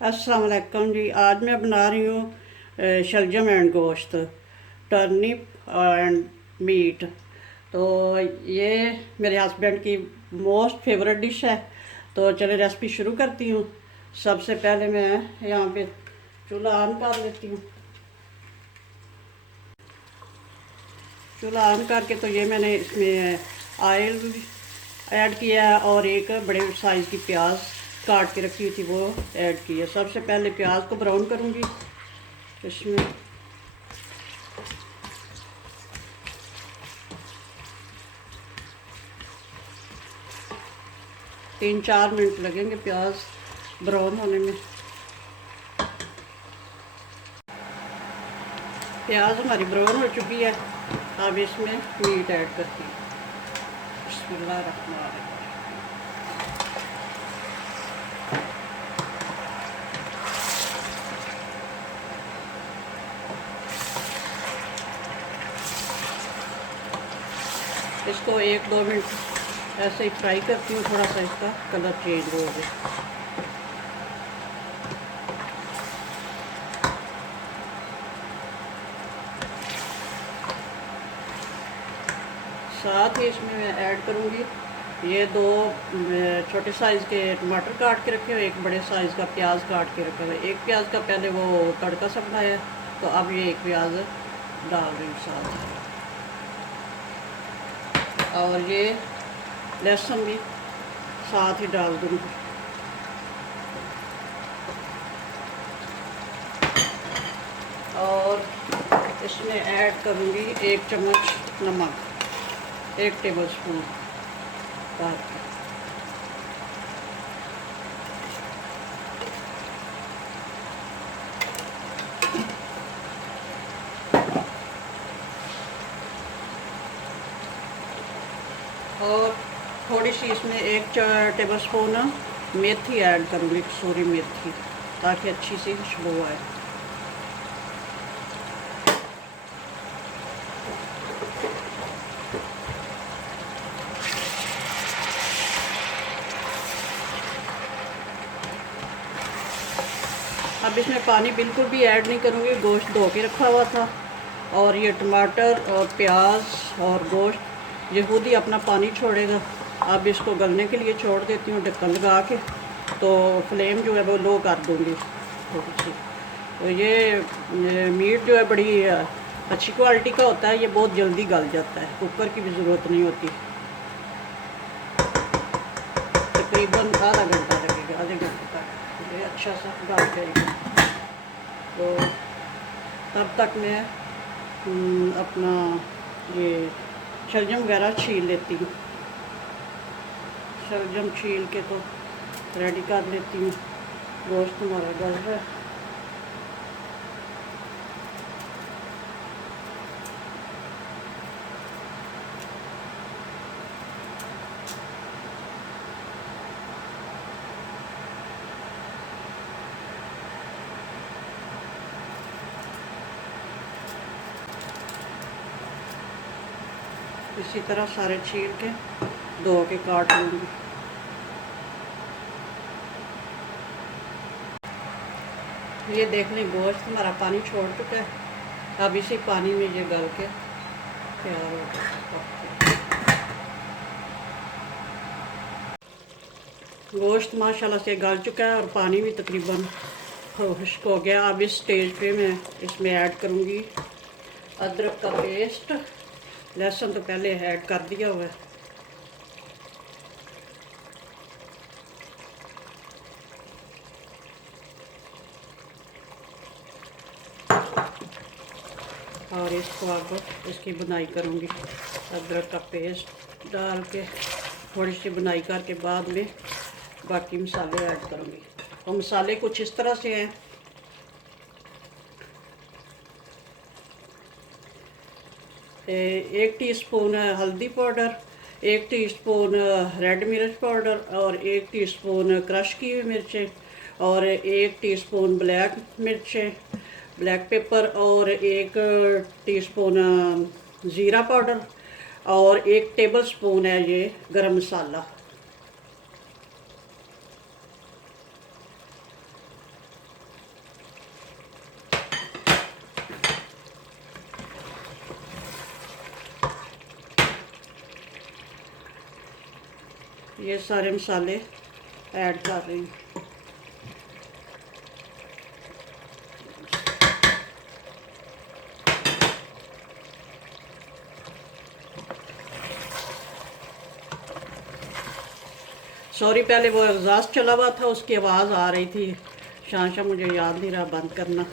अस्सलाम वालेकुम जी। आज मैं बना रही हूँ शलजम एंड गोश्त, टर्निप एंड मीट। तो ये मेरे हस्बैंड की मोस्ट फेवरेट डिश है। तो चले रेसिपी शुरू करती हूँ। सबसे पहले मैं यहाँ पे चूल्हा ऑन कर लेती हूँ। चूल्हा ऑन करके तो ये मैंने इसमें ऑयल ऐड किया है और एक बड़े साइज़ की प्याज काट के रखी थी वो ऐड की है। सबसे पहले प्याज को ब्राउन करूँगी। इसमें 3-4 मिनट लगेंगे प्याज ब्राउन होने में। प्याज हमारी ब्राउन हो चुकी है। अब इसमें मीट ऐड करती हूँ। बिस्मिल्लाहिर्रहमानिर्रहीम। इसको 1-2 मिनट ऐसे ही फ्राई करती हूँ, थोड़ा सा इसका कलर चेंज हो जाए। साथ ही इसमें मैं ऐड करूँगी ये 2 छोटे साइज़ के टमाटर काट के रखे हुए, एक बड़े साइज़ का प्याज काट के रखा हुआ है। एक प्याज का पहले वो तड़का सा बनाया, तो अब ये एक प्याज डाल रही हूँ साथ। और ये लहसुन भी साथ ही डाल दूँगी। और इसमें ऐड करूँगी 1 चम्मच नमक, 1 टेबल स्पून डाल के। और थोड़ी सी इसमें 1 टेबल स्पून मेथी ऐड करूँगी, कसूरी मेथी, ताकि अच्छी सी खुशबू आए। अब इसमें पानी बिल्कुल भी ऐड नहीं करूँगी, गोश्त धो के रखा हुआ था। और ये टमाटर और प्याज और गोश्त ये खुद ही अपना पानी छोड़ेगा। अब इसको गलने के लिए छोड़ देती हूँ ढक्कन लगा के। तो फ्लेम जो है वो लो कर दूँगी थोड़ी सी। तो ये मीट जो है बड़ी अच्छी क्वालिटी का होता है। ये बहुत जल्दी गल जाता है, कुकर की भी ज़रूरत नहीं होती। तकरीबन आधा घंटा लगेगा, आधे घंटे तक ये अच्छा सा गल जाएगा। तो तब तक मैं अपना ये शलजम वगैरह छील लेती हूँ। शलजम छील के तो रेडी कर लेती हूँ। गोश्त हमारा गल है। इसी तरह सारे छील के धो के काट लूँगी। ये देख लें गोश्त हमारा पानी छोड़ चुका है। अब इसी पानी में ये गल के तैयार हो गया। गोश्त माशाल्लाह से गल चुका है और पानी भी तकरीबन खुश्क हो गया। अब इस स्टेज पे मैं इसमें ऐड करूँगी अदरक का पेस्ट। लहसुन तो पहले ऐड कर दिया हुआ है। और इसको अब इसकी बुनाई करूँगी। अदरक का पेस्ट डाल के थोड़ी सी बुनाई करके बाद में बाकी मसाले ऐड करूँगी। तो मसाले कुछ इस तरह से हैं। एक टीस्पून हल्दी पाउडर, 1 टीस्पून रेड मिर्च पाउडर और 1 टीस्पून क्रश की हुई मिर्चें और 1 टीस्पून ब्लैक मिर्चें, ब्लैक पेपर और 1 टीस्पून ज़ीरा पाउडर और 1 टेबल स्पून है ये गरम मसाला। ये सारे मसाले ऐड कर रही हूँ। सॉरी, पहले वो एग्जॉस्ट चला हुआ था, उसकी आवाज़ आ रही थी। शांशा मुझे याद नहीं रहा बंद करना।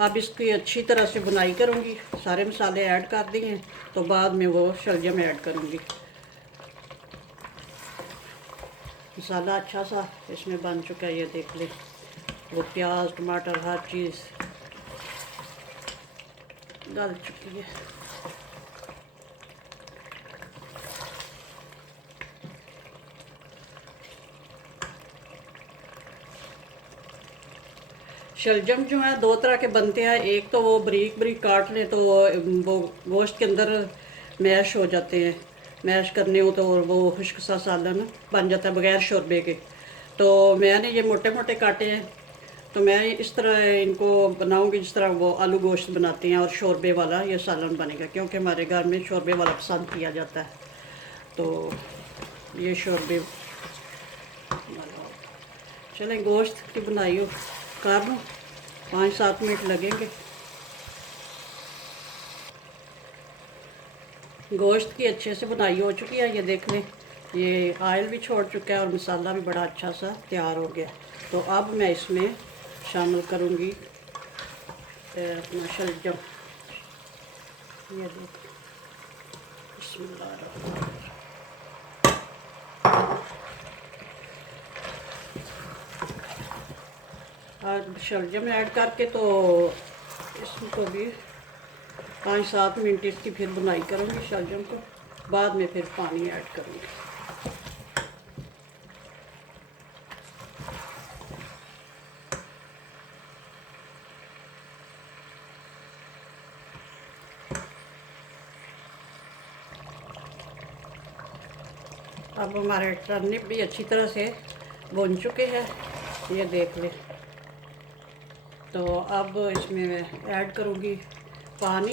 अब इसकी अच्छी तरह से बुनाई करूँगी। सारे मसाले ऐड कर दिए हैं, तो बाद में वो शलजम ऐड करूँगी। मसाला अच्छा सा इसमें बन चुका है, ये देख ले। वो प्याज टमाटर हर चीज़ गल चुकी है। शलजम जो है दो तरह के बनते हैं। एक तो वो बारीक बारीक काट लें तो वो गोश्त के अंदर मैश हो जाते हैं। मैश करने हो तो वो खुश्क सा सालन बन जाता है बगैर शोरबे के। तो मैंने ये मोटे मोटे काटे हैं, तो मैं इस तरह इनको बनाऊंगी जिस तरह वो आलू गोश्त बनाते हैं, और शोरबे वाला ये सालन बनेगा, क्योंकि हमारे घर में शोरबे वाला पसंद किया जाता है। तो ये शोरबे वाला। चलें, गोश्त की बनाई हो कर लूँ, 5-7 मिनट लगेंगे। गोश्त की अच्छे से बुनाई हो चुकी है, ये देख लें। ये ऑयल भी छोड़ चुका है और मसाला भी बड़ा अच्छा सा तैयार हो गया। तो अब मैं इसमें शामिल करूँगी अपना शलजम। ये देख, बिस्मिल्लाह। और शलजम ऐड करके तो इसको भी 5-7 मिनट इसकी फिर बुनाई करूँगी शलजम को। बाद में फिर पानी ऐड करूँगी। अब हमारे टर्निप भी अच्छी तरह से भुन चुके हैं, ये देख ले। तो अब इसमें मैं ऐड करूँगी पानी।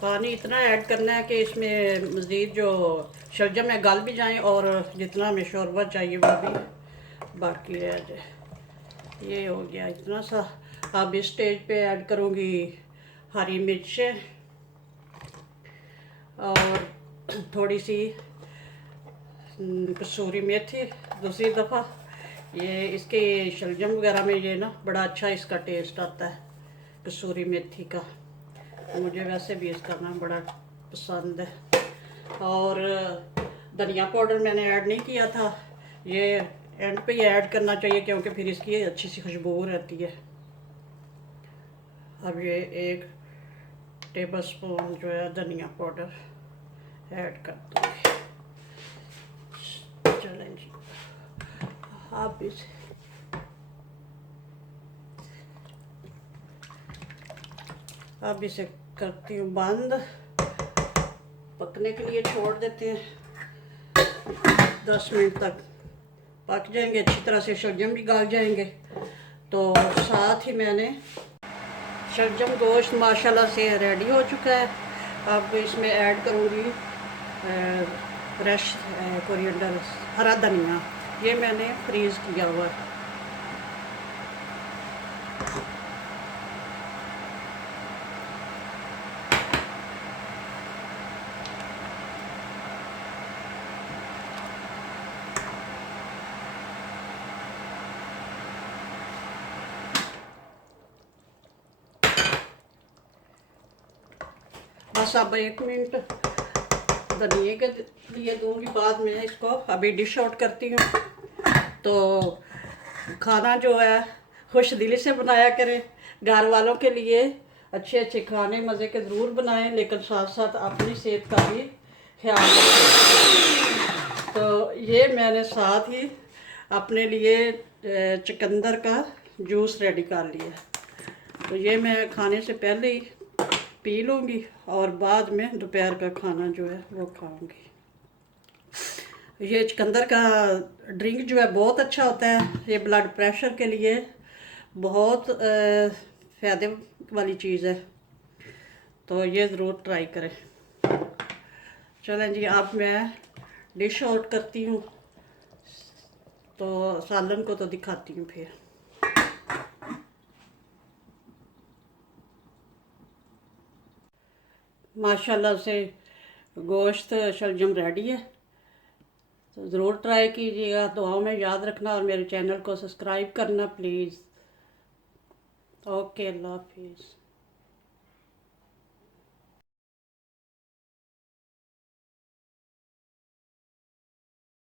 पानी इतना ऐड करना है कि इसमें मज़ीद जो शलजम है गल भी जाएं, और जितना हमें शोरबा चाहिए वो भी बाकी रह जाए। ये हो गया इतना सा। अब इस स्टेज पे ऐड करूँगी हरी मिर्चें और थोड़ी सी कसूरी मेथी दूसरी दफ़ा। ये इसके शलजम वगैरह में ये ना बड़ा अच्छा इसका टेस्ट आता है कसूरी मेथी का। मुझे वैसे भी इसका ना बड़ा पसंद है। और धनिया पाउडर मैंने ऐड नहीं किया था, ये एंड पे ही ऐड करना चाहिए, क्योंकि फिर इसकी अच्छी सी खुशबू रहती है। अब ये 1 टेबल स्पून जो है धनिया पाउडर ऐड कर दूँगी। चलें जी, आप इसे अब इसे करती हूँ बंद। पकने के लिए छोड़ देते हैं, 10 मिनट तक पक जाएंगे अच्छी तरह से, शलजम भी गल जाएंगे। तो साथ ही मैंने शलजम गोश्त माशाल्लाह से रेडी हो चुका है। अब इसमें ऐड करूँगी फ्रेश कोरिएंडर, हरा धनिया। ये मैंने फ्रीज़ किया हुआ है। बस अब 1 मिनट धनिए के लिए दूंगी, बाद में इसको अभी डिश आउट करती हूँ। तो खाना जो है खुश दिली से बनाया करें, घर वालों के लिए अच्छे अच्छे खाने मज़े के ज़रूर बनाएं, लेकिन साथ साथ अपनी सेहत का भी ख्याल रखें। तो ये मैंने साथ ही अपने लिए चुकंदर का जूस रेडी कर लिया। तो ये मैं खाने से पहले ही पी लूँगी और बाद में दोपहर का खाना जो है वो खाऊँगी। ये चुकंदर का ड्रिंक जो है बहुत अच्छा होता है, ये ब्लड प्रेशर के लिए बहुत फ़ायदे वाली चीज़ है, तो ये ज़रूर ट्राई करें। चलें जी, अब मैं डिश आउट करती हूँ, तो सालन को तो दिखाती हूँ फिर। माशाल्लाह से गोश्त शलजम रेडी है, तो ज़रूर ट्राई कीजिएगा। दुआओं में याद रखना और मेरे चैनल को सब्सक्राइब करना प्लीज़। ओके, अल्लाह हाफिज़।